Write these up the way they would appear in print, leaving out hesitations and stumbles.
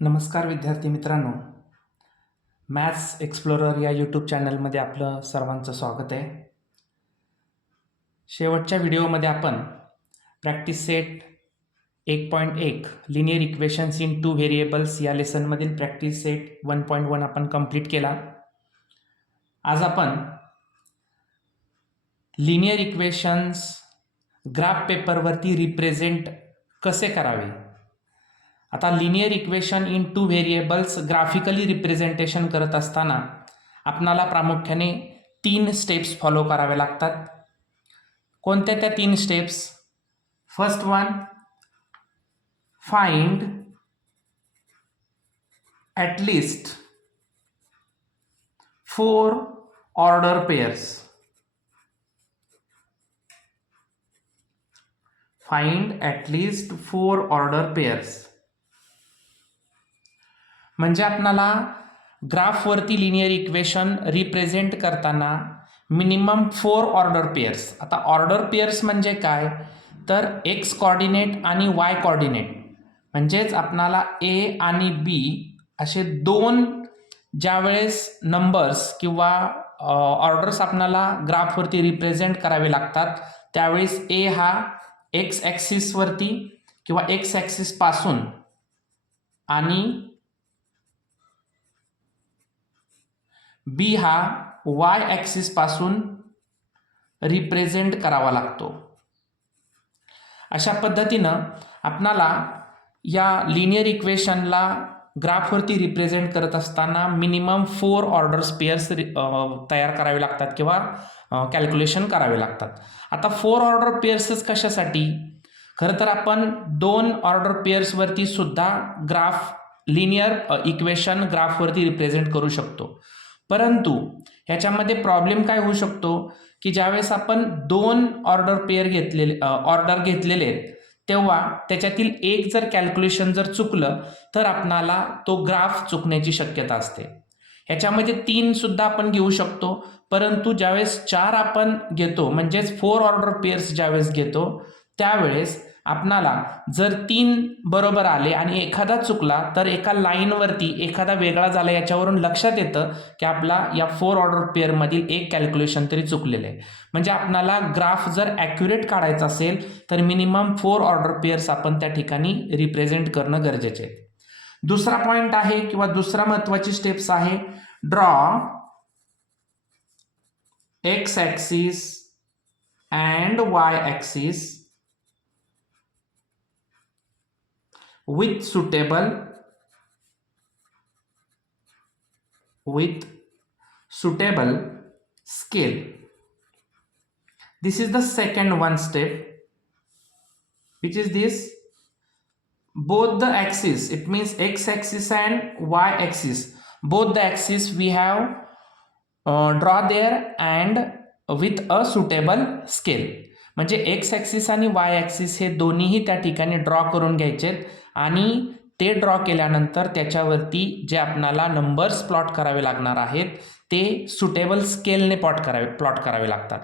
नमस्कार विद्यार्थी मित्रांनो, मॅथ्स एक्सप्लोरर या यूट्यूब चॅनलमध्ये आपलं सर्वांचं स्वागत आहे. शेवटच्या व्हिडिओमध्ये आपण practice set 1.1 linear equations in 2 variables या लेसनमधील प्रॅक्टिस सेट 1.1 आपण कंप्लीट केला. आज आपण लिनियर इक्वेशन्स ग्राफ पेपरवरती रिप्रेझेंट कसे करावे. आता linear equation in 2 variables graphically representation करत असताना आपणाला प्रामुख्याने 3 स्टेप्स फॉलो करावे लागतात. कोणत्या त्या 3 steps? First one, find at least 4 order pairs. Find at least 4 order pairs म्हणजे आपणाला ग्राफवरती लिनियर इक्वेशन रिप्रेझेंट करताना मिनिमम 4 ऑर्डर पेयर्स. आता ऑर्डर पेयर्स म्हणजे काय, तर एक्स कोऑर्डिनेट आणि वाय कोऑर्डिनेट म्हणजेच आपणाला ए आणि बी असे दोन ज्यावेळेस नंबर्स किंवा ऑर्डर्स आपणाला ग्राफवरती रिप्रेझेंट करावे लागतात त्यावेळेस ए हा एक्स ॲक्सिसवरती किंवा एक्स ॲक्सिसपासून आणि बी हा वाय ॲक्सिस पासून रिप्रेझेंट करावा लागतो. अशा पद्धतीनं आपणाला या लिनियर इक्वेशनला ग्राफवरती रिप्रेझेंट करत असताना मिनिमम 4 ऑर्डर्स पेयर्स तयार करावे लागतात किंवा कॅल्क्युलेशन करावे लागतात. आता 4 ऑर्डर पेयर्सच कशासाठी? खरं तर आपण 2 ऑर्डर पेयर्सवरती सुद्धा ग्राफ लिनियर इक्वेशन ग्राफवरती रिप्रेझेंट करू शकतो. परंतु ह्याच्यामध्ये प्रॉब्लेम काय होऊ शकतो की ज्यावेळेस आपण 2 ऑर्डर घेतलेले तेव्हा त्याच्यातील एक जर कॅल्क्युलेशन जर चुकलं तर आपणाला तो ग्राफ चुकण्याची शक्यता असते. ह्याच्यामध्ये 3 सुद्धा आपण घेऊ शकतो, परंतु ज्यावेळेस 4 आपण घेतो म्हणजेच 4 ऑर्डर पेयर्स ज्यावेळेस घेतो त्यावेळेस आपणाला जर 3 बरोबर आले आणि एखादा चुकला तर एका लाईनवरती एखादा वेगळा झाला याच्यावरून लक्षात येतं की आपला या 4 ऑर्डर पेअरमधील एक कॅल्क्युलेशन तरी चुकलेलं आहे. म्हणजे आपणाला ग्राफ जर ॲक्युरेट काढायचा असेल तर मिनिमम 4 ऑर्डर पेअर्स आपण त्या ठिकाणी रिप्रेझेंट करणं गरजेचे आहे. दुसरा पॉईंट आहे किंवा दुसरा महत्त्वाची स्टेप्स आहे, draw x axis and Y axis with suitable scale. This is the second one step, which is this: both the axis, it means x axis and y axis, both the axis we have draw there and with a suitable scale. म्हणजे x axis आणि y axis हे दोन्हीही त्या ठिकाणी draw करून घ्यायचेत आणि ते draw केल्यानंतर त्याच्यावरती जे आपणाला नंबर्स प्लॉट करावे लागणार आहेत ते सुटेबल स्केलने प्लॉट करावे लागतात.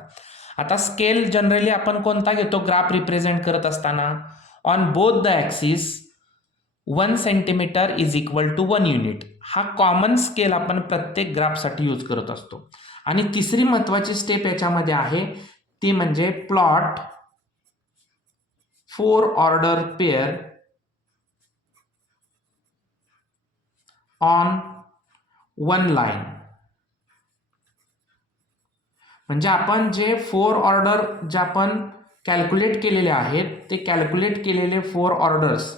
आता स्केल जनरली आपण कोणता घेतो ग्राफ रिप्रेझेंट करत असताना? On both the axis 1 centimetre is equal to 1 unit. हा कॉमन स्केल आपण प्रत्येक ग्राफसाठी यूज करत असतो. आणि तिसरी महत्त्वाची स्टेप याच्यामध्ये आहे ती म्हणजे plot 4 order pair on 1 line. म्हणजे आपण जे 4 ऑर्डर जे आपण कॅल्क्युलेट केलेले आहेत ते कॅल्क्युलेट केलेले 4 ऑर्डर्स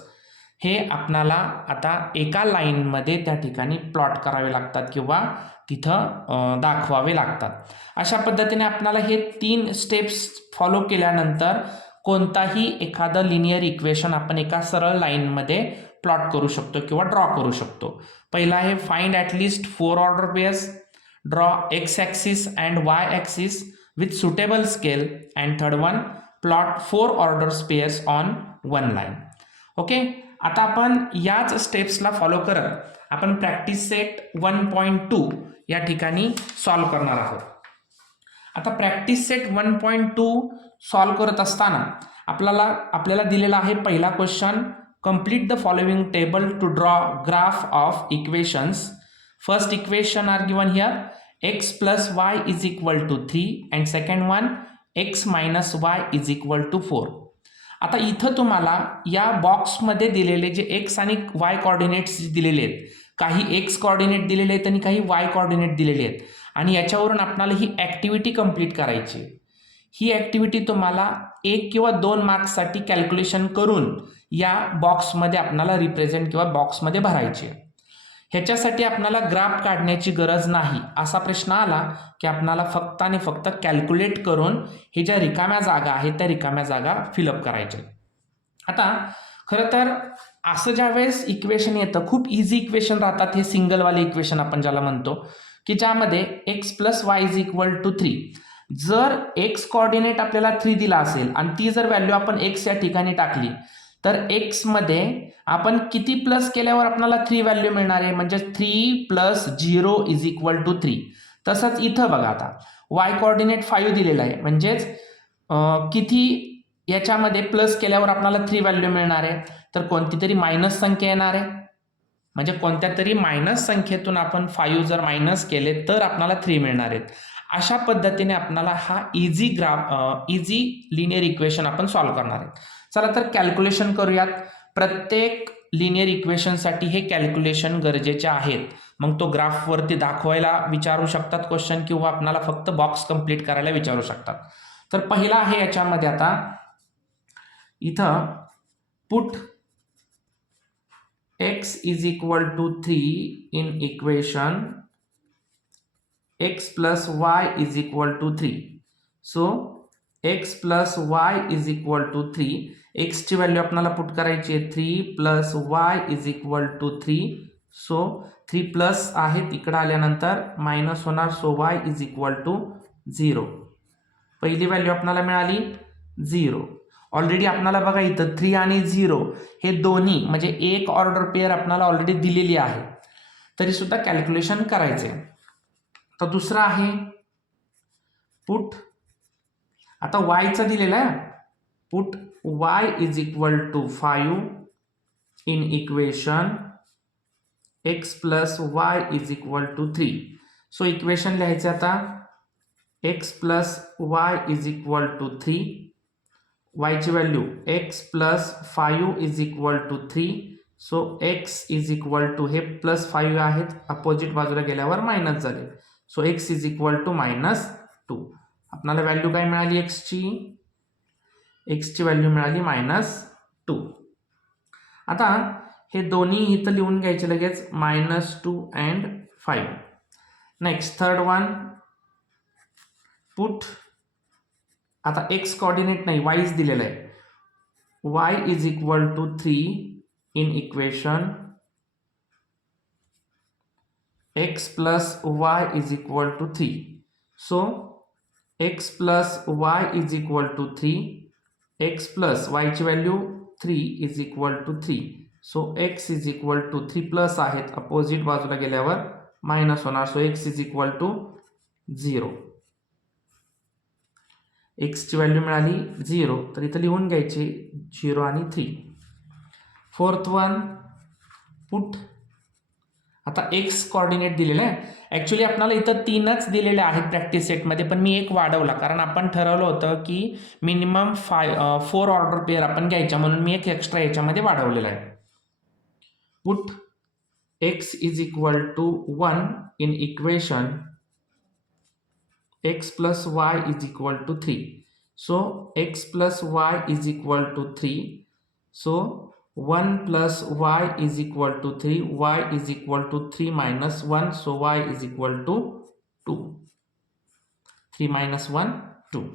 हे आपणाला आता एका लाईनमध्ये त्या ठिकाणी प्लॉट करावे लागतात किंवा तिथं दाखवावे लागतात. अशा पद्धतीने आपल्याला हे 3 स्टेप्स फॉलो केल्यानंतर कोणताही एखादं लिनियर इक्वेशन आपण एका सरळ लाईनमध्ये प्लॉट करू शकतो किंवा ड्रॉ करू शकतो. पहिला आहे find at least 4 order pairs, draw x axis and Y axis with suitable scale, and third one plot 4 orders pairs on 1 line. Okay, आता आपण याच स्टेप्सला फॉलो करत आपण प्रॅक्टिस सेट 1.2 या ठिकाणी सॉल्व करणार आहोत. आता प्रॅक्टिस सेट 1.2 सॉल्व करत असताना आपल्याला दिलेला आहे पहिला question, complete the following table to draw graph of equations. First equation are given here, x plus y is equal to 3 and second one x minus y is equal to 4. आता इथं तुम्हाला या बॉक्समध्ये दिलेले जे x आणि y coordinates दिलेले आहेत, काही x कोऑर्डिनेट दिलेले आहेत आणि काही y कोऑर्डिनेट दिलेले आहेत आणि याच्यावरून आपल्याला ही ॲक्टिव्हिटी कंप्लीट करायची. ही ॲक्टिव्हिटी तुम्हाला 1 किंवा 2 मार्क्ससाठी कॅल्क्युलेशन करून या बॉक्समध्ये आपल्याला रिप्रेझेंट किंवा बॉक्समध्ये भरायची. ह्याच्यासाठी आपल्याला ग्राफ काढण्याची गरज नाही. असा प्रश्न आला की आपल्याला फक्त आणि फक्त कॅल्क्युलेट करून हे ज्या रिकाम्या जागा आहेत त्या रिकाम्या जागा फिलअप करायच्या. आता खरं तर असं ज्यावेळेस इक्वेशन येतं, खूप इझी इक्वेशन राहतात हे सिंगलवाले इक्वेशन आपण ज्याला म्हणतो, की ज्यामध्ये x plus y is equal to 3. जर एक्स कोऑर्डिनेट आपल्याला 3 दिला असेल आणि ती जर व्हॅल्यू आपण एक्स या ठिकाणी टाकली तर एक्स मध्ये आपण किती प्लस केल्यावर आपल्याला 3 व्हॅल्यू मिळणार आहे, म्हणजे 3 प्लस 0 इज इक्वल टू 3. तसंच इथं बघा, आता वाय कोऑर्डिनेट 5 दिलेला आहे, म्हणजेच किती याच्यामध्ये प्लस केल्यावर आपल्याला 3 व्हॅल्यू मिळणार आहे, तर कोणती तरी मायनस संख्या येणार आहे. म्हणजे कोणत्या तरी मायनस संख्येतून आपण 5 जर मायनस केले तर आपल्याला 3 मिळणार आहेत. अशा पद्धतीने आपल्याला हा इझी लिनियर इक्वेशन आपण सॉल्व्ह करणार आहे. चला तर कॅल्क्युलेशन करूयात. प्रत्येक लिनियर इक्वेशनसाठी हे कॅल्क्युलेशन गरजेचे आहेत. मग तो ग्राफवरती दाखवायला विचारू शकतात क्वेश्चन किंवा आपल्याला फक्त बॉक्स कंप्लीट करायला विचारू शकतात. तर पहिला आहे याच्यामध्ये, आता इथं put x is equal to 3 in equation x plus y is equal to 3. So x plus y is equal to 3. x ची व्हॅल्यू आपल्याला पुट करायची आहे 3 plus y is equal to 3. So 3 plus आहे तिकडे आल्यानंतर मायनस होणार, so y is equal to 0. पहिली value आपल्याला मिळाली 0. ऑलरेडी आपल्याला बघा इथं 3 आणि 0 हे दोन्ही म्हणजे एक ऑर्डर पेअर आपल्याला ऑलरेडी दिलेली आहे, तरी सुद्धा कॅल्क्युलेशन करायचे. तर दुसरा आहे पुट, आता वायचा दिलेला आहे, put y is equal to 5 in equation x plus y is equal to 3. So equation लिहायचे आता x plus y is equal to 3. y ची value x plus 5 is equal to 3. So x is equal to, हे plus 5 आहेत, opposite बाजूला गेल्यावर minus झाले, so x is equal to -2. आपल्याला value काय मिळाली x ची व्हॅल्यू मिळाली -2. आता हे दोन्ही इथं लिहून घ्यायचे लगेच, -2 and 5. Next third one, put, आता x कोऑर्डिनेट नाही y दिलेला आहे, y is equal to 3 in equation x plus y is equal to 3. So x plus y is equal to 3. x plus y ची value 3 is equal to 3. So x is equal to 3 plus आहेत, opposite बाजूला गेल्यावर minus होणार, so x is equal to 0. x ची value मिळाली 0, तर इथं लिहून घ्यायची 0 आणि 3. फोर्थ वन, पुट, आता x कोऑर्डिनेट दिलेला आहे. ॲक्च्युली आपल्याला इथं 3च दिलेले आहेत प्रॅक्टिस सेटमध्ये, पण मी एक वाढवला कारण आपण ठरवलं होतं की मिनिमम 4 ऑर्डर पेअर आपण घ्यायच्या, म्हणून मी एक एक्स्ट्रा याच्यामध्ये वाढवलेला आहे. Put x is equal to 1 in equation x plus y is equal to 3. So x plus y is equal to 3. So 1 plus y is equal to 3. Y is equal to 3 minus 1. So y is equal to 2. 3 minus 1, 2.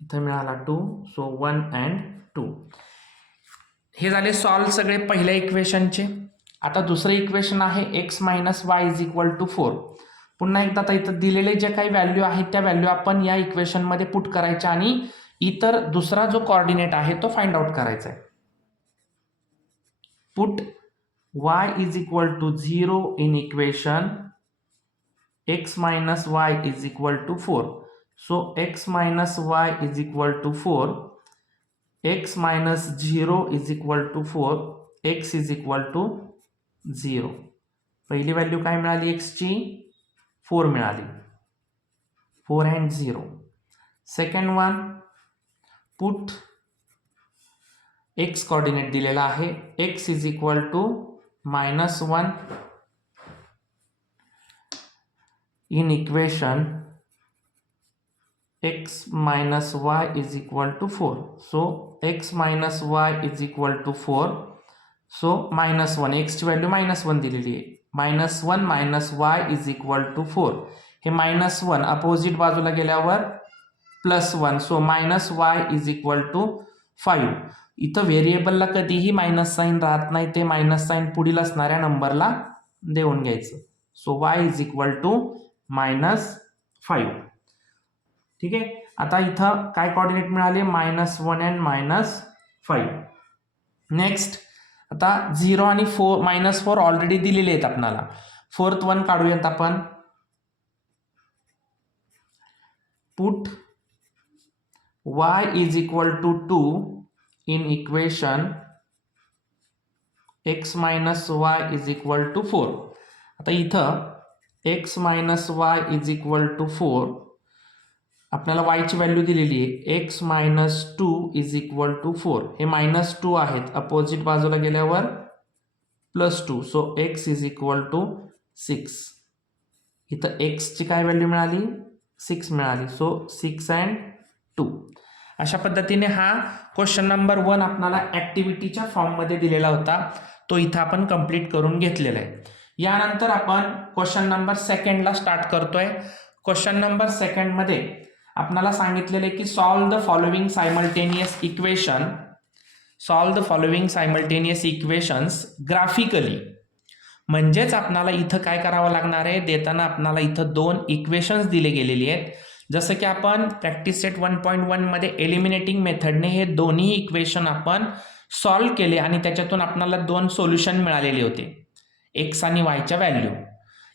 इथं मिळाला 2. So 1 and 2. हे झाले solve सगळे पहिल्या इक्वेशनचे. आता दुसरे equation आहे x minus y is equal to 4. पुन्हा एकदा आता इथं दिलेले जे काही व्हॅल्यू आहेत त्या व्हॅल्यू आपण या इक्वेशनमध्ये पुट करायच्या आणि इतर दुसरा जो कोऑर्डिनेट आहे तो फाइंड आउट करायचा आहे. Put y is equal to 0 in equation x minus y is equal to 4. So x minus y is equal to 4. x minus 0 is equal to 4. X is equal to 0. पहिली value काय मिळाली एक्सची 4 मिळाली, 4 and 0. Second one put x coordinate दिलेला आहे, x is equal to -1 in equation x minus y is equal to 4. So x minus y is equal to 4. So -1, x ची value -1 दिलेली आहे, -1 minus y is equal to 4. हे -1 opposite बाजूला गेल्यावर +1. So -y is equal to 5. इथं व्हेरिएबलला कधीही minus sine राहत नाही, ते मायनस साईन पुढील असणाऱ्या नंबरला देऊन घ्यायचं. So y is equal to -5. ठीक आहे. आता इथं काय कोऑर्डिनेट मिळाले -1 and -5. नेक्स्ट आता 0 आणि -4 ऑलरेडी दिलेले आहेत आपल्याला. फोर्थ वन काढूयात आपण. Put y is equal to 2 in equation x minus y is equal to 4. आता इथं x minus y is equal to 4 आपल्याला y ची व्हॅल्यू दिलेली आहे, x minus 2 is equal to 4. हे -2 आहेत, अपोजिट बाजूला गेल्यावर +2. So x is equal to 6. इथं x ची काय व्हॅल्यू मिळाली 6 मिळाली. सो 6 and 2. अशा पद्धतीने हा क्वेश्चन नंबर 1 आपल्याला ॲक्टिव्हिटीच्या फॉर्ममध्ये दिलेला होता, तो इथं आपण कंप्लीट करून घेतलेला आहे. यानंतर आपण क्वेश्चन नंबर 2ला स्टार्ट करतोय. क्वेश्चन नंबर 2मध्ये आपल्याला सांगितलेले की solve the following simultaneous equations graphically. म्हणजेच आपल्याला इथं काय करावं लागणार आहे, देताना आपल्याला इथं 2 इक्वेशन्स दिले गेलेली आहेत. जसं की आपण प्रॅक्टिस सेट 1.1 मध्ये एलिमिनेटिंग मेथडने हे दोन्ही इक्वेशन आपण सॉल्व केले आणि त्याच्यातून आपल्याला 2 सोल्युशन मिळालेले होते, एक्स आणि वायच्या व्हॅल्यू.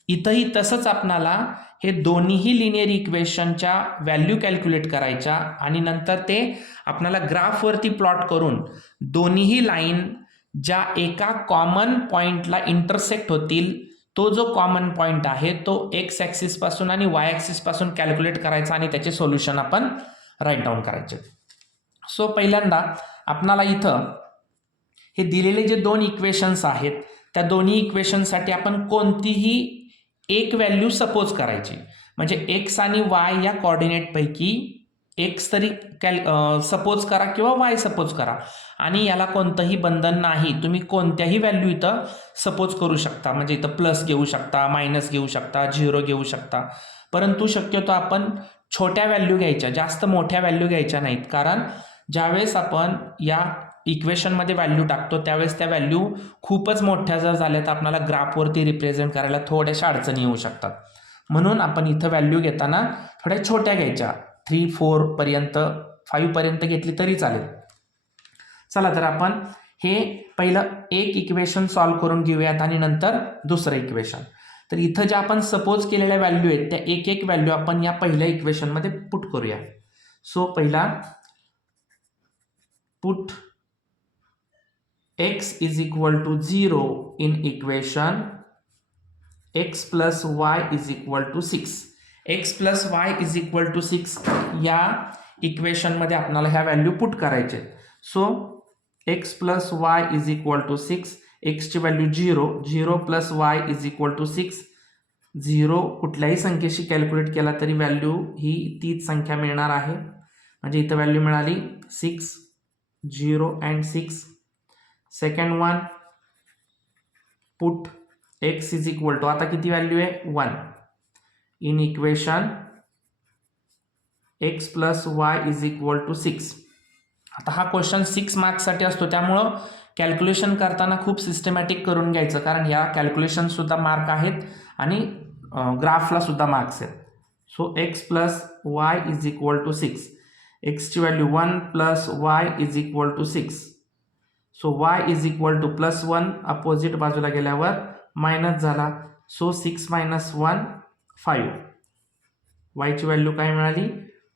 इथंही तसंच आपल्याला हे दोन्हीही लिनियर इक्वेशनच्या व्हॅल्यू कॅल्क्युलेट करायच्या आणि नंतर ते आपल्याला ग्राफवरती प्लॉट करून दोन्हीही लाईन ज्या एका कॉमन पॉइंटला इंटरसेक्ट होतील, तो जो कॉमन पॉइंट आहे तो एक्स ॲक्सिस पासून आणि वाय ॲक्सिस पासून कॅल्क्युलेट करायचा आणि त्याचे सोल्युशन आपण राईट डाऊन करायचे. सो पहिल्यांदा आपल्याला इथं हे दिलेले जे 2 इक्वेशन्स आहेत, त्या दोन्ही इक्वेशनसाठी आपण कोणतीही एक व्हॅल्यू सपोज करायची. म्हणजे एक्स आणि वाय या कोऑर्डिनेटपैकी एक्स तरी सपोज करा किंवा वाय सपोज करा, आणि याला कोणतंही बंधन नाही, तुम्ही कोणत्याही व्हॅल्यू इथं सपोज करू शकता. म्हणजे इथं प्लस घेऊ शकता, मायनस घेऊ शकता, 0 घेऊ शकता. परंतु शक्यतो आपण छोट्या व्हॅल्यू घ्यायच्या, जास्त मोठ्या व्हॅल्यू घ्यायच्या नाहीत. कारण ज्यावेळेस आपण या इक्वेशनमध्ये व्हॅल्यू टाकतो त्यावेळेस त्या व्हॅल्यू खूपच मोठ्या जर झाल्या तर आपल्याला ग्राफवरती रिप्रेझेंट करायला थोड्याशा अडचणी येऊ शकतात. म्हणून आपण इथं व्हॅल्यू घेताना थोड्या छोट्या घ्यायच्या, 3, 4 पर्यंत, 5 पर्यंत घेतली तरी चालेल. चला तर आपण हे पहिलं एक इक्वेशन सॉल्व करून घेऊयात आणि नंतर दुसरं इक्वेशन. तर इथं ज्या आपण सपोज केलेल्या व्हॅल्यू आहेत त्या एक व्हॅल्यू आपण या पहिल्या इक्वेशनमध्ये पुट करूया. सो पहिला put x is equal to 0 in equation x plus y is equal to 6. x plus y is equal to 6 या इक्वेशन मध्ये आपल्याला ह्या व्हॅल्यू पुट करायचे. So x plus y is equal to 6, x ची value 0, 0 plus y is equal to 6. 0 कुठल्याही संख्येशी calculate केला तरी व्हॅल्यू ही तीच संख्या मिळणार आहे. म्हणजे इथं व्हॅल्यू मिळाली 6, 0 and 6. Second one put x is equal to, आता किती व्हॅल्यू आहे 1 in equation x plus y is equal to 6. आता हा क्वेश्चन 6 मार्क्ससाठी असतो, त्यामुळं कॅल्क्युलेशन करताना खूप सिस्टमॅटिक करून घ्यायचं, कारण ह्या कॅल्क्युलेशन सुद्धा मार्क आहेत आणि ग्राफला सुद्धा मार्क्स आहेत. So x plus y is equal to 6, x ची value 1 plus y is equal to 6. So y is equal to +1, opposite बाजूला गेल्यावर मायनस झाला. So 6 minus 1 5. y ची व्हॅल्यू काय मिळाली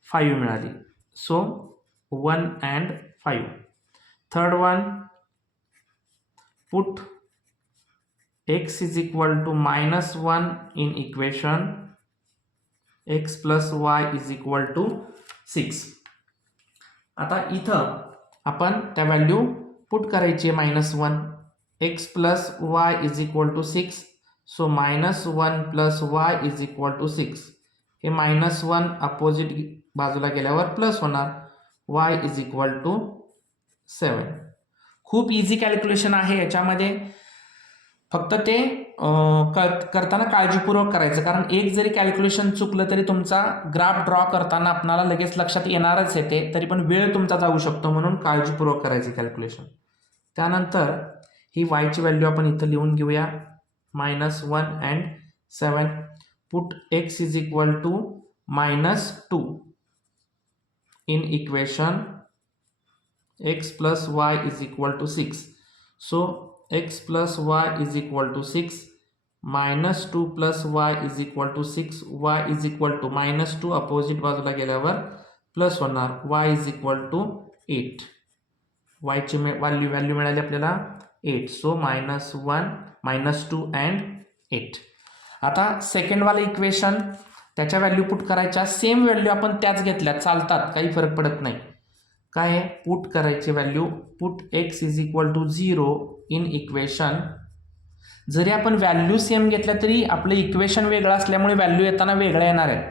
5 मिळाली. So 1 and 5. Third one put x is equal to -1 in equation x plus y is equal to 6. आता इथं आपण त्या व्हॅल्यू पुट करायची आहे -1 x plus y is equal to 6. So -1 plus y is equal to 6. हे -1 opposite बाजूला गेल्यावर plus होणार y इज इक्वल टू 7. खूप इझी कॅल्क्युलेशन आहे. याच्यामध्ये फक्त ते करताना काळजीपूर्वक करायचं, कारण एक जरी कॅल्क्युलेशन चुकलं तरी तुमचा ग्राफ ड्रॉ करताना आपणाला लगेच लक्षात येणारच येते, तरी पण वेळ तुमचा जाऊ शकतो, म्हणून काळजीपूर्वक करायचं कॅल्क्युलेशन. त्यानंतर ही y ची व्हॅल्यू आपण इथं लिहून घेऊया -1 and 7. Put x is equal to -2 in equation x plus y is equal to 6. So x plus y is equal to 6 minus 2 plus y is equal to 6. y is equal to -2 opposite बाजूला गेल्यावर plus होणार y is equal to 8. y ची value मिळाली आपल्याला 8. So -1 -2 and 8. आता second वाला equation त्याच्या value put करायच्या. सेम व्हॅल्यू आपण त्याच घेतल्या, चालतात, काही फरक पडत नाही. काय आहे पुट करायची value, put x is equal to 0 in equation. जरी आपण व्हॅल्यू सेम घेतल्या तरी आपलं इक्वेशन वेगळं असल्यामुळे व्हॅल्यू येताना वेगळ्या येणार आहेत.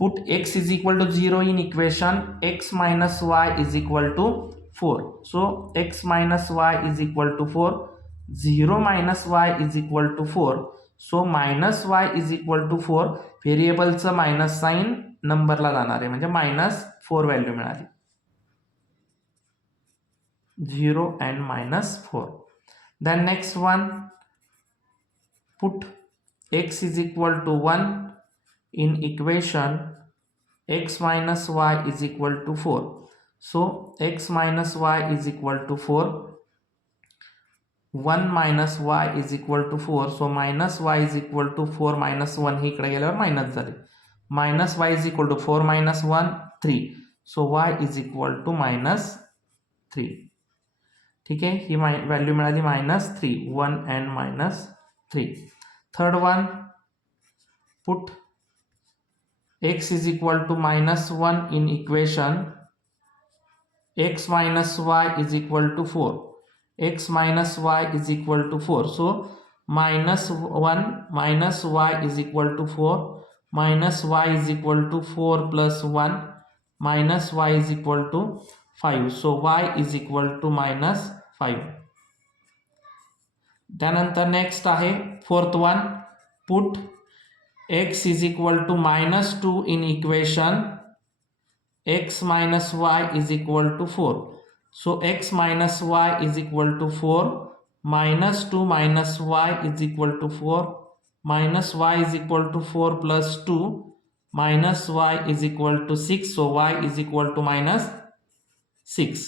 Put x is equal to 0 in equation x minus y is equal to 4. So x minus y is equal to 4. 0 minus y is equal to 4. So -y is equal to 4. व्हेरिएबलचं minus sign नंबरला जाणार आहे, म्हणजे -4 value मिळाली. 0 and -4. Then next one, put x is equal to 1 in equation x minus y is equal to 4. So x minus y is equal to 4. 1 minus y is equal to 4. So minus y is equal to 4 minus 1 हे इकडे गेल्यावर minus झाले. minus y is equal to 4 minus 1 3. So y is equal to -3. ठीक आहे, ही value मिळाली -3. 1 and -3. Third one, put x is equal to -1 in equation x minus y is equal to 4. x minus y is equal to 4. So -1 minus y is equal to 4. minus y is equal to 4 plus 1 minus y is equal to 5. So y is equal to -5. त्यानंतर next आहे fourth one, put x is equal to -2 in equation x minus y is equal to 4. So x minus y is equal to 4. -2 minus y is equal to 4. minus y is equal to 4 plus 2 minus y is equal to 6. So y is equal to -6.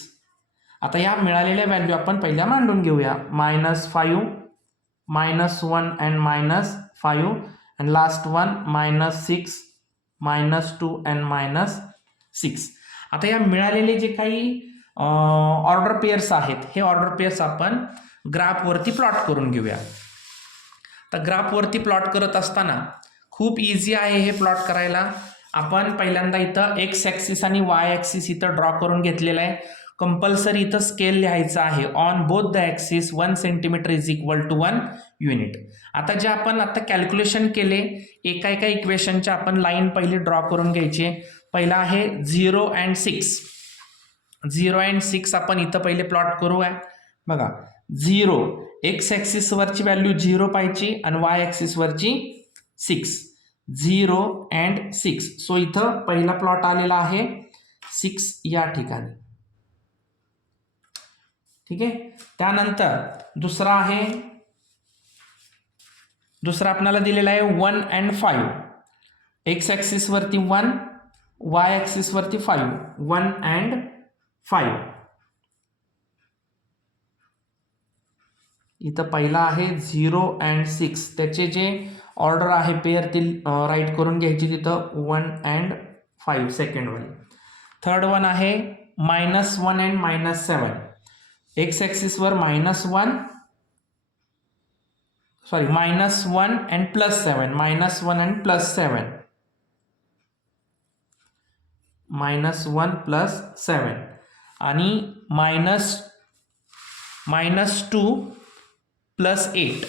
आता या मिळालेल्या value आपण पहिल्या मांडून घेऊया. -5 -1 and -5 and last one -6 -2 and -6. आता या मिळालेले जे काही ऑर्डर पेयर्स आहेत, हे ऑर्डर पेयर्स आपण ग्राफवरती प्लॉट करून घेऊया. तर ग्राफवरती प्लॉट करत असताना खूप इझी आहे हे प्लॉट करायला. आपण पहिल्यांदा इथं एक्स ॲक्सिस आणि वाय ॲक्सिस इथं ड्रॉ करून घेतलेलं आहे. कंपल्सरी इथं स्केल लिहायचं आहे. On both the axis 1 centimetre is equal to 1 unit. आता जे आपण आता कॅल्क्युलेशन केले, एका इक्वेशनच्या आपण लाईन पहिली ड्रॉ करून घ्यायची. पहिला आहे 0 and 6. 0 and 6 आपण इथं पहिले प्लॉट करूया. बघा 0 एक्स ॲक्सिसवरची व्हॅल्यू 0 पाहिजे आणि वाय ॲक्सिसवरची 6. 0 and 6. सो इथं पहिला प्लॉट आलेला आहे 6 या ठिकाणी. ठीक आहे, त्यानंतर दुसरा आपल्याला दिलेला आहे 1 and 5. एक्स ॲक्सिसवरती 1, वाय ॲक्सिसवरती 5. 1 and 5. इथं पहिला आहे 0 and 6. त्याचे जे ऑर्डर आहे पेअर ती राईट करून घ्यायची तिथं 1 and 5 सेकंड वाली. थर्ड वन आहे -1 and -7. एक्स ॲक्सिसवर -1 सॉरी -1 अँड +7 -1 अँड +7 -1 +7 आणि -2 +8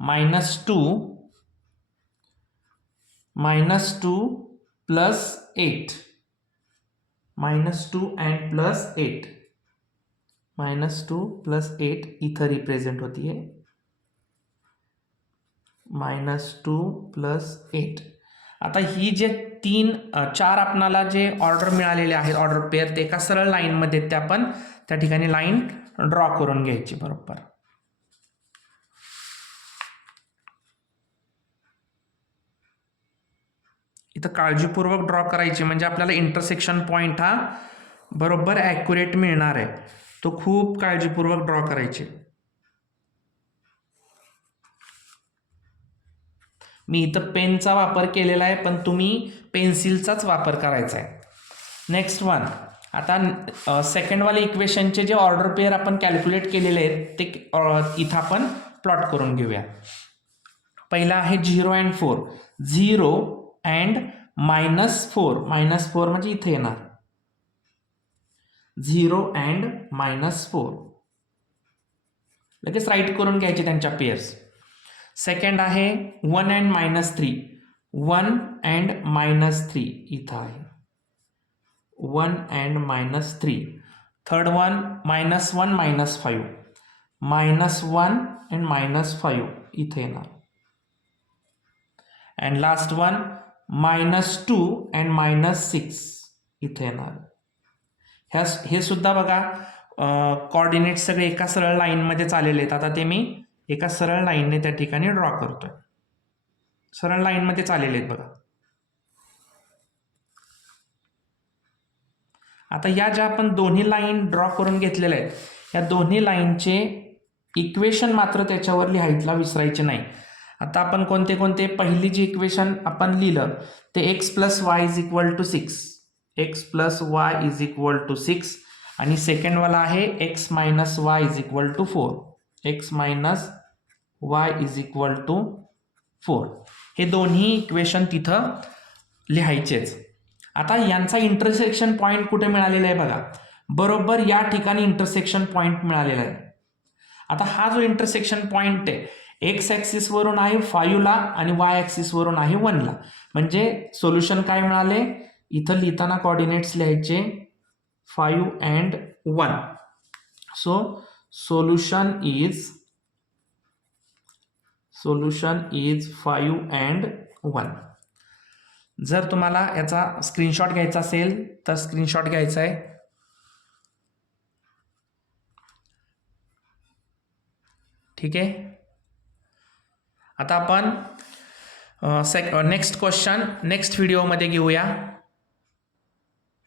-2 +8 -2 अँड +8 -2 +8 इथं रिप्रेझेंट होतीये -2 +8. आता ही जे 4 आपणाला जे ऑर्डर मिळालेले आहेत ऑर्डर पेअर ते एका सरळ लाईनमध्ये ते आपण त्या ठिकाणी लाईन ड्रॉ करून घ्यायची बरोबर. इथं काळजीपूर्वक ड्रॉ करायची म्हणजे आपल्याला इंटरसेक्शन पॉईंट हा बरोबर ॲक्युरेट मिळणार आहे. तो खूप काळजीपूर्वक ड्रॉ करायचे. मी इथं पेनचा वापर केलेला आहे पण तुम्ही पेन्सिलचाच वापर करायचा आहे. Next one. आता सेकंडवाले इक्वेशनचे जे ऑर्डर पेअर आपण कॅल्क्युलेट केलेले आहेत ते इथं आपण प्लॉट करून घेऊया. पहिला आहे 0 अँड 4. 0 अँड -4 -4 म्हणजे इथे येणार 0 अँड -4 लगेच राईट करून घ्यायचे त्यांच्या पेअर्स. सेकंड आहे 1 अँड -3. 1 अँड -3 इथं आहे 1 अँड -3. थर्ड वन -1 -5 -1 अँड -5 इथे येणार. अँड लास्ट वन -2 अँड -6 इथे येणार. हे सुद्धा बघा कोऑर्डिनेट सगळे एका सरळ लाईनमध्ये चाललेले आहेत. आता ते मी एका सरळ लाईनने त्या ठिकाणी ड्रॉ करतोय. सरळ लाईनमध्ये चाललेले आहेत बघा. आता या ज्या आपण दोन्ही लाईन ड्रॉ करून घेतलेल्या आहेत या दोन्ही लाईनचे इक्वेशन मात्र त्याच्यावर लिहायला विसरायचे नाही. आता आपण कोणते पहिली जी इक्वेशन आपण लिहिलं ते x + y = 6 x + y = 6 आणि सेकंडवाला आहे x - y = 4 x - y = 4. हे दोन्ही इक्वेशन तिथं लिहायचेच. आता यांचा इंटरसेक्शन पॉईंट कुठे मिळालेला आहे बघा. बरोबर या ठिकाणी इंटरसेक्शन पॉईंट मिळालेला आहे. आता हा जो इंटरसेक्शन पॉईंट आहे एक्स ॲक्सिस वरून आहे 5 ला आणि वाय ॲक्सिस वरून आहे 1 ला. म्हणजे सोल्युशन काय मिळाले इथं लिहिताना कोऑर्डिनेट्स लिहायचे 5 and 1. So solution is 5 and 1. जर तुम्हाला याचा स्क्रीनशॉट घ्यायचा असेल तर स्क्रीनशॉट घ्यायचा आहे. ठीक आहे. आता आपण नेक्स्ट क्वेश्चन नेक्स्ट व्हिडिओमध्ये घेऊया.